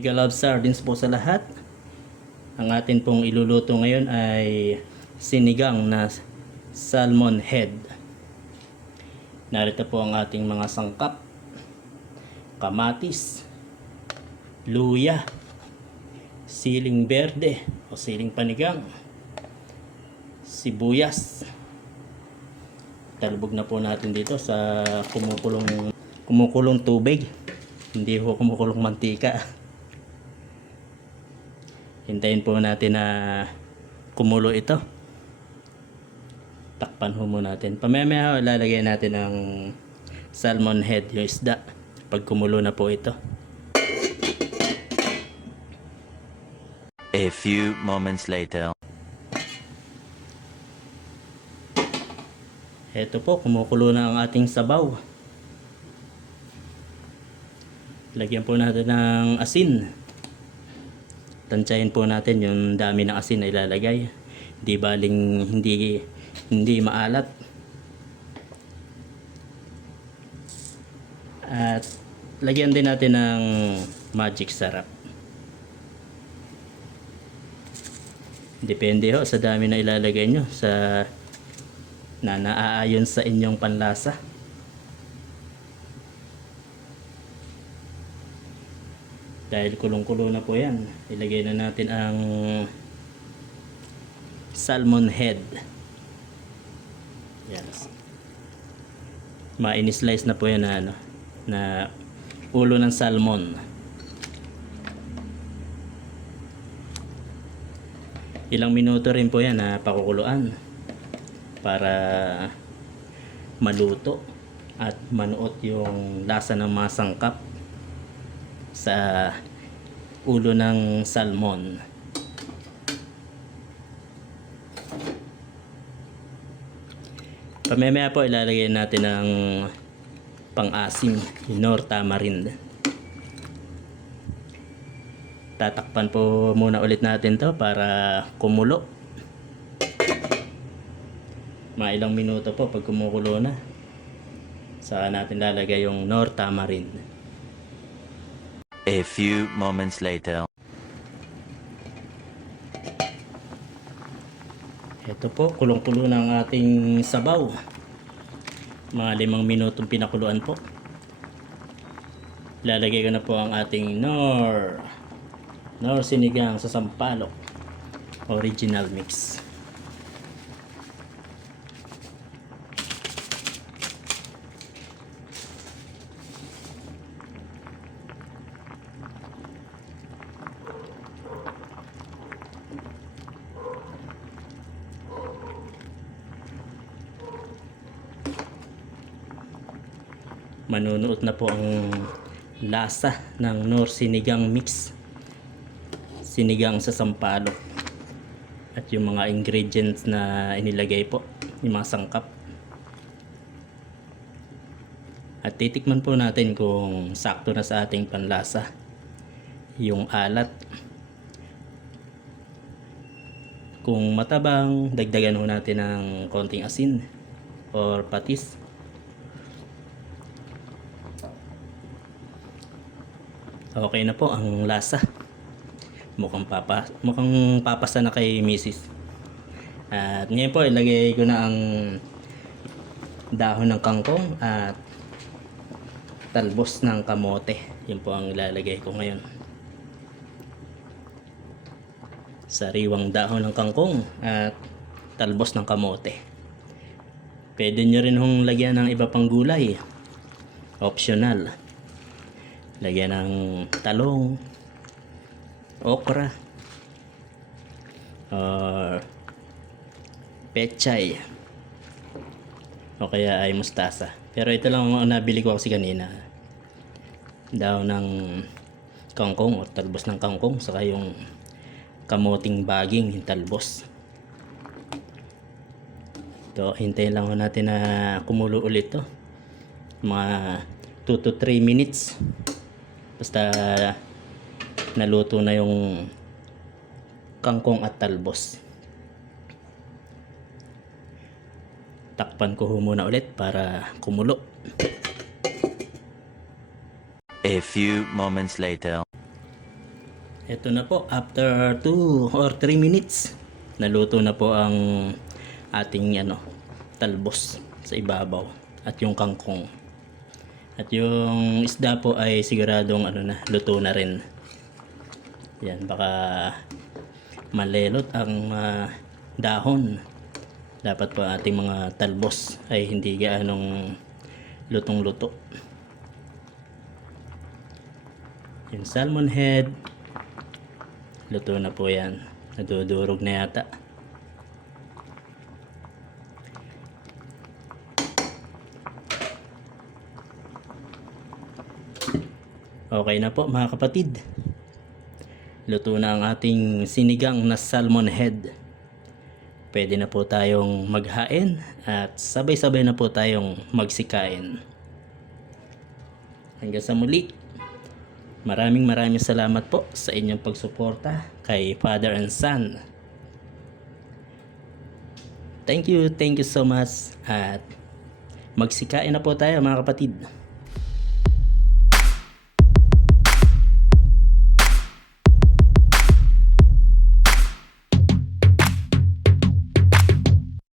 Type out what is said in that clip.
Mega love sardines po sa lahat. Ang atin pong iluluto ngayon ay sinigang na salmon head. Narito po ang ating mga sangkap. Kamatis, luya, siling berde o siling panigang, sibuyas. Talbog na po natin dito sa kumukulong kumukulong tubig. Hindi ho kumukulong mantika. Hintayin po natin na kumulo ito. Takpan ho muna natin. Pamaya ho, lalagyan natin ng salmon head, yung isda. Pag kumulo na po ito. A few moments later. Ito po, kumukulo na ang ating sabaw. Lagyan po natin ng asin. Tansyahin po natin yung dami ng asin na ilalagay. Di baling hindi hindi maalat. At lagyan din natin ng magic sarap. Depende ho sa dami na ilalagay nyo sa na naaayon sa inyong panlasa. Dahil kulong-kulo na po yan, ilagay na natin ang salmon head. Yan. Ma-slice na po yan na, ano, na ulo ng salmon. Ilang minuto rin po yan na pakukuluan para maluto at manuot yung lasa ng mga sangkap sa ulo ng salmon. Pamemaya po ilalagay natin ng pang-asim, nor tamarind. Tatakpan po muna ulit natin to para kumulo mga ilang minuto po pag kumukulo na saka natin lalagay yung nor tamarind A few moments later. ito po kulong-kulo ang ating sabaw. Mga limang minutong pinakuluan po. Lalagay ko na po ang ating nor. Nor sinigang sa sampalok. Original mix manunuot na po ang lasa ng Nor Sinigang Mix. Sinigang sa sampalok. At yung mga ingredients na inilagay po, yung mga sangkap. At titikman po natin kung sakto na sa ating panlasa. Yung alat. Kung matabang, dagdagan ho natin ng konting asin or patis. Okay na po ang lasa. Mukhang papa, mukhang papasa na kay Mrs. At ngayon po ilagay ko na ang dahon ng kangkong at talbos ng kamote. Yun po ang ilalagay ko ngayon. Sariwang dahon ng kangkong at talbos ng kamote. Pwede nyo rin hong lagyan ng iba pang gulay. Optional lagyan ng talong okra or pechay o kaya ay mustasa. Pero ito lang ang nabili ko kasi kanina. Daw ng kangkong o talbos ng kangkong saka yung kamoting baging yung talbos. Ito hintayin lang natin na kumulo ulit to. Mga 2 to 3 minutes Basta naluto na yung kangkong at talbos. Takpan ko muna ulit para kumulo. A few moments later. Ito na po, after 2 or 3 minutes, naluto na po ang ating ano, talbos sa ibabaw at yung kangkong. At yung isda po ay siguradong ano na, luto na rin. Yan, baka malelot ang ah, dahon. Dapat po ating mga talbos ay hindi gaanong lutong-luto. Yung salmon head, luto na po yan. Nadudurog na yata. Okay na po mga kapatid. Luto na ang ating sinigang na salmon head. Pwede na po tayong maghain at sabay-sabay na po tayong magsikain. Hanggang sa muli. Maraming maraming salamat po sa inyong pagsuporta kay Father and Son. Thank you, thank you so much at magsikain na po tayo mga kapatid.